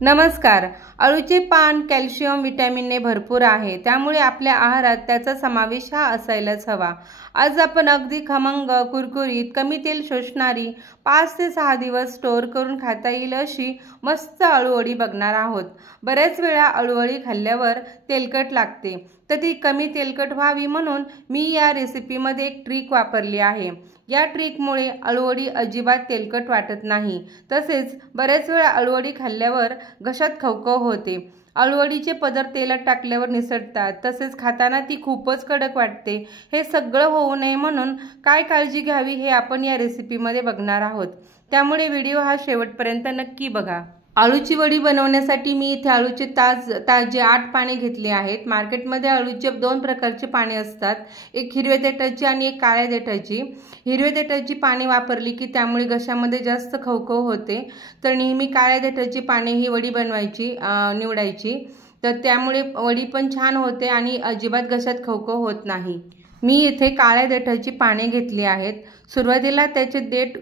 नमस्कार। अळूचे पान कॅल्शियम विटॅमिनने भरपूर आहे, त्यामुळे आपल्या आहारात त्याचा समावेश हा असायलाच हवा। आज आपण अगदी खमंग, कुरकुरीत, कमी तेल शोषणारी 5 ते 6 दिवस स्टोअर करून खाता येईल अशी मस्त अळूवडी बघणार आहोत। बऱ्याच वेळा अळूवडी खाल्ल्यावर तेलकट लागते, तर ती कमी तेलकट व्हावी म्हणून मी या रेसिपीमध्ये एक ट्रिक वापरली आहे। या ट्रिकमुळे अळूवडी अजिबात तेलकट वाटत नाही, तसेच बऱ्याच वेळा अळूवडी खाल्ल्यावर घशात खवखव होते। अळूवडीचे पदर तेलात टाकल्यावर निसटतात, तसेच खाताना ती खूपच कडक वाटते। हे सगळं होऊ नये म्हणून काय काळजी घ्यावी हे आपण या रेसिपीमध्ये बघणार आहोत, त्यामुळे व्हिडिओ हा शेवटपर्यंत नक्की बघा। अळूची वडी बनवण्यासाठी मी इथे अळूचे ताजे 8 पाने घेतले आहेत। मार्केटमध्ये अळूचे 2 प्रकारचे पाने असतात, एक हिरव्या देठाची आणि एक काळ्या देठाची। हिरव्या देठाची पाने वापरली की त्यामुळे घशामध्ये जास्त खवखव होते, तर नेहमी काळ्या देठाची पाने ही वडी बनवायची निवडायची, तर त्यामुळे वडी पण छान होते आणि अजिबात घशात खवखव होत नाही। मी इथे काळ्या देठाची पाने घेतली आहेत। सुरुवातीला त्याचे देठ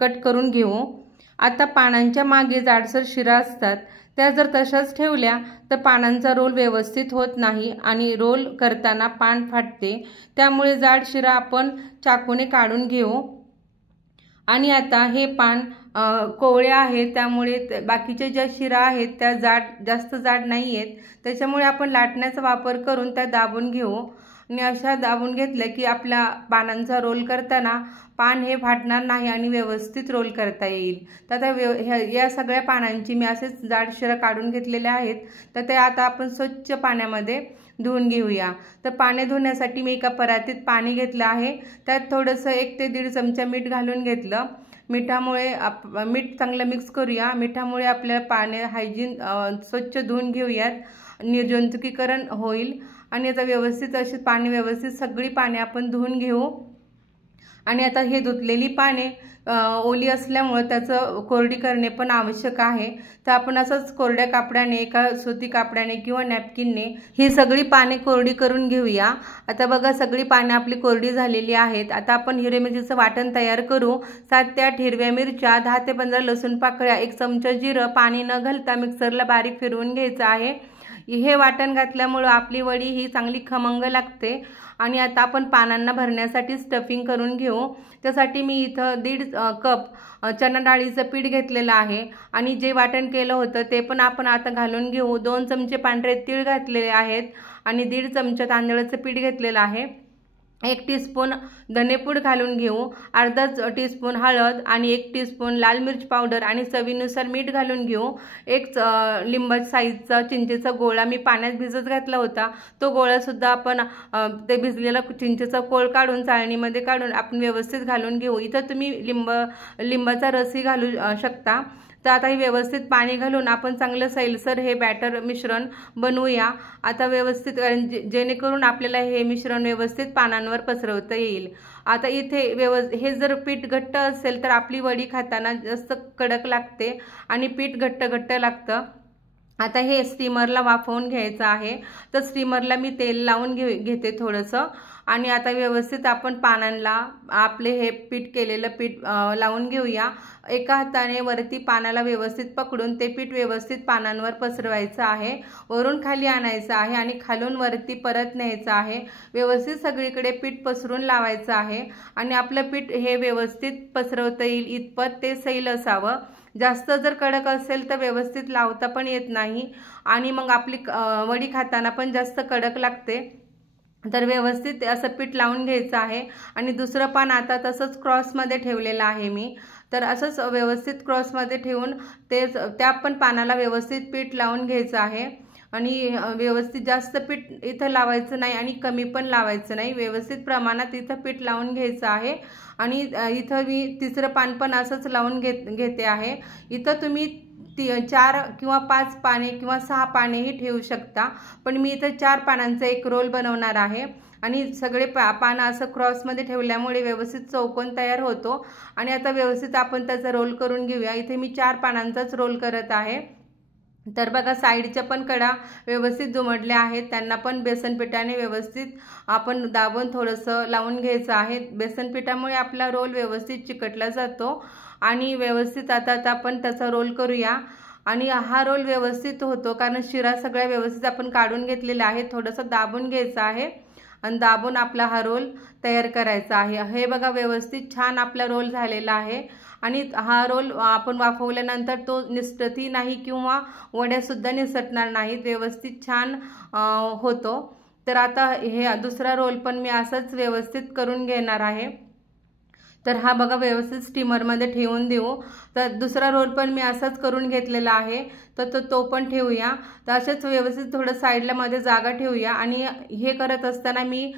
कट करून घेऊ। आता पानांच्या मागे जाडसर शिरा असतात, त्या जर तशाच ठेवल्या तर पानांचा रोल व्यवस्थित होत नाही आणि रोल करताना पान फाटते, त्यामुळे जाड शिरा आपण चाकूने काढून घेऊ। आणि आता हे पान कोवळे आहेत, त्यामुळे बाकीच्या ज्या शिरा आहेत त्या जास्त जाड नाही आहेत, त्याच्यामुळे आपण लाटण्याचा वापर करून त्या दाबून घेऊ। आणि अशा दाबून घेतल्या की आपल्या पानांचा रोल करताना पान हे फाटणार नाही आणि व्यवस्थित रोल करता येईल। तर आता या सगळ्या पानांची मी असेच जाड शिरा काढून घेतलेल्या आहेत, तर ते आता आपण स्वच्छ पाण्यामध्ये धुवून घेऊया। तर पाने धुण्यासाठी मी एका परातीत पाणी घेतलं आहे, त्यात थोडंसं 1 ते 1.5 चमचा मीठ घालून घेतलं। मिठामुळे मीठ चांगलं मिक्स करूया। मिठामुळे आपल्या पाने हायजीन स्वच्छ धुवून घेऊयात, निर्जंतुकीकरण होईल। आणि आता व्यवस्थित अशी पाने व्यवस्थित सगळी पाने आपण धुवून घेऊ। आणि आता हे धुतलेली पाने ओली असल्यामुळे त्याचं कोरडी करणे पण आवश्यक आहे, तर आपण असंच कोरड्या कापडाने, एका सुती कापडाने किंवा नॅपकिनने ही सगळी पाने कोरडी करून घेऊया। आता बघा सगळी पाने आपली कोरडी झालेली आहेत। आता आपण हिरव्या मिरचीचं वाटण तयार करू। 7 ते 8 हिरव्या मिरच्या, 10 ते 15 लसूण पाकळ्या, 1 चमचा जिरं, पाणी न घालता मिक्सरला बारीक फिरवून घ्यायचं आहे। हे वाटण घातल्यामुळे आपली वडी ही चांगली खमंग लागते। आणि आता आपण पानांना भरण्यासाठी स्टफिंग करून घेऊ। त्यासाठी मी इथं 1.5 कप चणा डाळीचं पीठ घेतलेलं आहे आणि जे वाटण केलं होतं ते पण आपण आता घालून घेऊ। 2 चमचे पांढरे तीळ घातलेले आहेत आणि 1.5 चमचा तांदळाचं पीठ घेतलेलं आहे। 1 टीस्पून धनेपूड घालून घेऊ, अर्धा टीस्पून हळद आणि 1 टीस्पून लाल मिर्च पावडर आणि चवीनुसार मीठ घालून घेऊ। 1 लिंबा साईजचा चिंचेचा गोळा मी पाण्यात भिजत घातला होता, तो गोळा सुद्धा आपण ते भिजलेला चिंचेचा कोळ काढून चाळणीमध्ये काढून आपण व्यवस्थित घालून घेऊ। इथं तुम्ही लिंबाचा रसही घालू शकता। तर आता हे व्यवस्थित पाणी घालून आपण चांगलं सैलसर हे बॅटर मिश्रण बनवूया। आता व्यवस्थित जेणेकरून आपल्याला हे मिश्रण व्यवस्थित पानांवर पसरवता येईल। आता इथे हे जर पीठ घट्ट असेल तर आपली वडी खाताना जास्त कडक लागते आणि पीठ घट्ट लागतं। आता हे स्टीमरला वाफवून घ्यायचं आहे, तर स्टीमरला मी तेल लावून घेते थोडंसं। आणि आता व्यवस्थित आपण पानांना आपले हे पीठ केलेलं पीठ लावून घेऊया। एका हाताने वरती पानाला व्यवस्थित पकडून ते पीठ व्यवस्थित पानांवर पसरवायचं आहे, वरून खाली आणायचं आहे आणि खालून वरती परत न्यायचं आहे। व्यवस्थित सगळीकडे पीठ पसरून लावायचं आहे आणि आपलं पीठ हे व्यवस्थित पसरवता येईल इतपत ते सैल असावं। जास्त जर कडक असेल तर व्यवस्थित लावता पण येत नाही आणि मग आपली वडी खाताना पण जास्त कडक लागते। तर व्यवस्थित असं पीठ लावून घ्यायचं आहे आणि दुसरं पान आता तसंच क्रॉसमध्ये ठेवलेलं आहे मी। तर असंच व्यवस्थित क्रॉसमध्ये ठेवून त्या पण पानाला व्यवस्थित पीठ लावून घ्यायचं आहे। आणि व्यवस्थित जास्त पीठ इथं लावायचं नाही आणि कमी पण लावायचं नाही, व्यवस्थित प्रमाणात इथं पीठ लावून घ्यायचं आहे। आणि इथं मी तिसरं पान पण असंच लावून घेते आहे। इथं तुम्ही 4 किंवा 5 पाने किंवा 6 पानेही ठेवू शकता, पण मी इथं 4 पानांचा एक रोल बनवणार आहे। आणि सगळे पानं असं क्रॉसमध्ये ठेवल्यामुळे व्यवस्थित चौकोन तयार होतो। आणि आता व्यवस्थित आपण त्याचा रोल करून घेऊया। इथे मी 4 पानांचाच रोल करत आहे। तर बघा साईडच्या पण कडा व्यवस्थित दुमडल्या आहेत, त्यांना पण बेसन पिठाने व्यवस्थित आपण दाबून थोडंसं लावून घ्यायचं आहे। बेसन पिठामुळे आपला रोल व्यवस्थित चिकटला जातो। आणि व्यवस्थित आता आपण त्याचा रोल करूया। आणि हा रोल व्यवस्थित होतो कारण शिरा सगळ्या व्यवस्थित आपण काढून घेतलेला आहे। थोडंसं दाबून घ्यायचं आहे आणि दाबून आपला हा रोल तयार करायचा आहे। हे बघा व्यवस्थित छान आपला रोल झालेला आहे आणि हा रोल आपण वाफवल्यानंतर तो निसटतही नाही किंवा वड्यासुद्धा निसटणार नाहीत, व्यवस्थित छान होतो। तर आता हे दुसरा रोल पण मी असंच व्यवस्थित करून घेणार आहे। तर हा बघा व्यवस्थित स्टीमरमध्ये ठेवून देऊ। तर दुसरा रोल पण मी असाच करून घेतलेला आहे, तर तो पण ठेवूया। तर असेच व्यवस्थित थोडं साईडला मध्ये जागा ठेवूया आणि हे करत असताना मी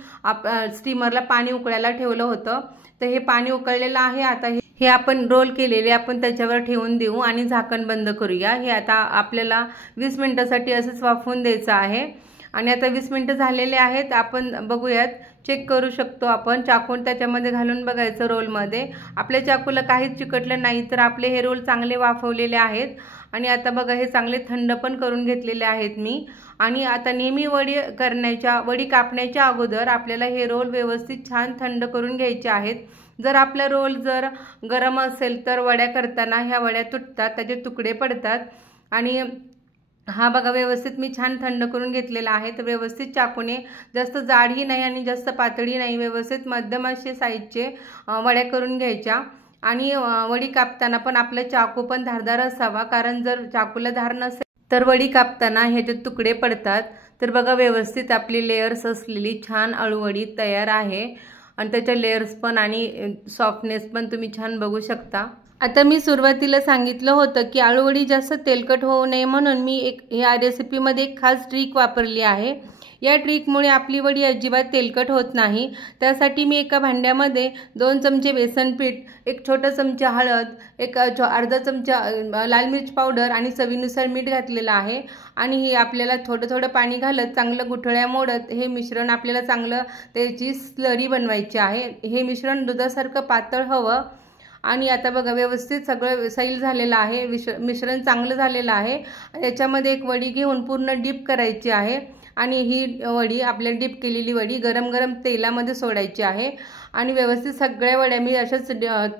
स्टीमरला पाणी उकळायला ठेवलं होतं। तर हे पाणी उकळलेलं आहे। आता हे आपण रोल केलेले आपण त्याच्यावर ठेवून देऊ आणि झाकण बंद करूया। हे आता आपल्याला 20 मिनिटांसाठी असंच वाफवून द्यायचं आहे आणि आता 20 मिनिटं झालेले आहेत। आपण बघूयात, चेक करू शकतो आपण चाकून त्याच्यामध्ये घालून बघायचं रोलमध्ये। आपल्या चाकूला काहीच चिकटलं नाही तर आपले हे रोल चांगले वाफवलेले आहेत। आणि आता बघा हे चांगले थंड पण करून घेतलेले आहेत मी। आणि आता नेहमी वडी कापण्याच्या अगोदर आपल्याला हे रोल व्यवस्थित छान थंड करून घ्यायचे आहेत। जर आपला रोल जर गरम असेल तर वड्या करताना ह्या वड्या तुटतात, त्याचे तुकडे पडतात। आणि हा बघा व्यवस्थित मी छान थंड करून घेतलेला आहे। तर व्यवस्थित चाकूने जास्त जाडही नाही आणि जास्त पातळी नाही, व्यवस्थित मध्यम असे साईजचे वड्या करून घ्यायच्या। आणि वडी कापताना पण आपला चाकू पण धारदार असावा, कारण जर चाकूला धार नसेल तर वडी कापताना ह्याचे तुकडे पडतात। तर बघा व्यवस्थित आपली लेयर्स असलेली छान अळूवडी तयार आहे आणि त्याचे लेयर्स पण आणि सॉफ्टनेस पण तुम्ही छान बघू शकता। आता मी सुरुवातीला सांगितलं होतं की अळूवडी जास्त तेलकट होऊ नये म्हणून मी या रेसिपीमध्ये एक खास ट्रिक वापरली आहे। या ट्रिकमुळे आपली वडी अजिबात तेलकट होत नाही। त्यासाठी मी एका भांड्यामध्ये 2 चमचे बेसन पीठ, 1 छोटा चमचा हळद, अर्धा चमचा लाल मिर्च पावडर आणि चवीनुसार मीठ घातलेलं आहे। आणि हे आपल्याला थोडं थोडं पाणी घालत चांगलं गुठळ्या मोडत हे मिश्रण आपल्याला चांगलं त्याची स्लरी बनवायची आहे। हे मिश्रण दुधासारखं पातळ हवं। आणि आता बघा व्यवस्थित सगळं सैल झालेलं आहे, मिश्रण चांगलं झालेलं आहे। याच्यामध्ये एक वडी घेऊन पूर्ण डीप करायची आहे आणि ही वडी आपल्या डीप केलेली वडी गरम गरम तेलामध्ये सोडायची आहे। आणि व्यवस्थित सगळ्या वड्या मी अशाच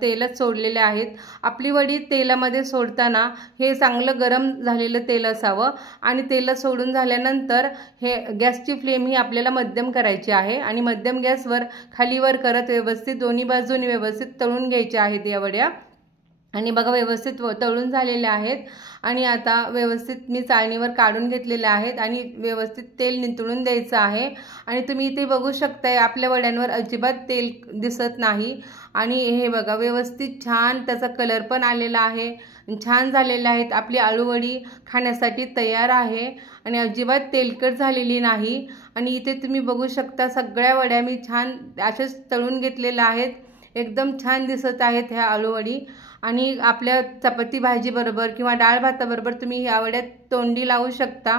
तेलात सोडलेल्या आहेत। आपली वडी तेलामध्ये सोडताना हे चांगलं गरम झालेलं तेल असावं आणि तेल सोडून झाल्यानंतर हे गॅसची फ्लेम ही आपल्याला मध्यम करायची आहे आणि मध्यम गॅसवर खालीवर करत व्यवस्थित दोन्ही बाजूनी व्यवस्थित तळून घ्यायच्या आहेत या वड्या। आणि बघा व्यवस्थित तळून झालेल्या आहेत आणि आता व्यवस्थित मी चाळणीवर काढून घेतलेल्या आहेत आणि व्यवस्थित तेल नितळून द्यायचं आहे। आणि तुम्ही इथे बघू शकताय आपल्या वड्यांवर अजिबात तेल दिसत नाही। आणि हे बघा व्यवस्थित छान त्याचा कलर पण आलेला आहे, छान झालेले आहेत। आपली अळूवडी खाण्यासाठी तयार आहे आणि अजिबात तेलकट झालेली नाही। आणि इथे तुम्ही बघू शकता सगळ्या वड्या मी छान अशाच तळून घेतलेल्या आहेत, एकदम छान दिसत आहेत ह्या अळूवडी। आणि आपल्या चपाती भाजी बरोबर किंवा डाळ भाताबरोबर तुम्ही ह्या वड्या तोंडी लावू शकता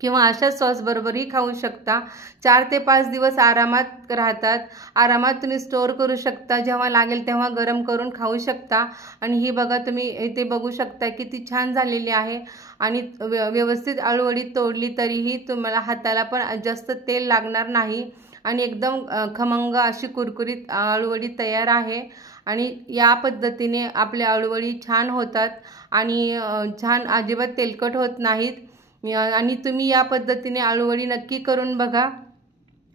किंवा अशा सॉस बरोबरही खाऊ शकता। 4 ते 5 दिवस आरामात राहतात, आरामात तुम्ही स्टोर करू शकता, जेव्हा लागेल तेव्हा गरम करून खाऊ शकता। आणि ही बघा तुम्ही इथे बघू शकता किती छान झालेली आहे आणि व्यवस्थित अळूवडी तोडली तरीही तुम्हाला हाताला पण जास्त तेल लागणार नाही आणि एकदम खमंग अशी कुरकुरीत अळूवडी तयार आहे। आणि या पद्धतीने आपल्या अळूवडी छान होतात आणि छान अजिबात तेलकट होत नाहीत। आणि तुम्ही या पद्धतीने अळूवडी नक्की करून बघा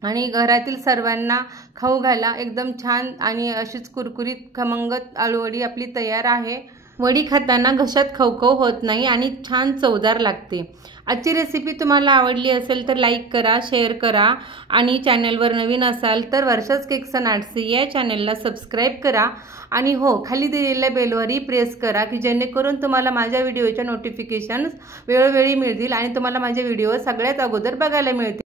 आणि घरातील सर्वांना खाऊ घाला। एकदम छान आणि अशीच कुरकुरीत खमंग अळूवडी आपली तयार आहे। वडी खाताना घशात खवखव होत नाही आणि छान चवदार लागते। आजची रेसिपी तुम्हाला आवडली असेल तर लाईक करा, शेअर करा आणि चॅनलवर नवीन असाल तर वर्षाच केक्स अँड आर्ट्स या चॅनलला सबस्क्राईब करा। आणि हो, खाली दिलेल्या बेलवरही प्रेस करा की जेणेकरून तुम्हाला माझ्या व्हिडिओच्या नोटिफिकेशन्स वेळोवेळी मिळतील आणि तुम्हाला माझे व्हिडिओ सगळ्यात अगोदर बघायला मिळतील।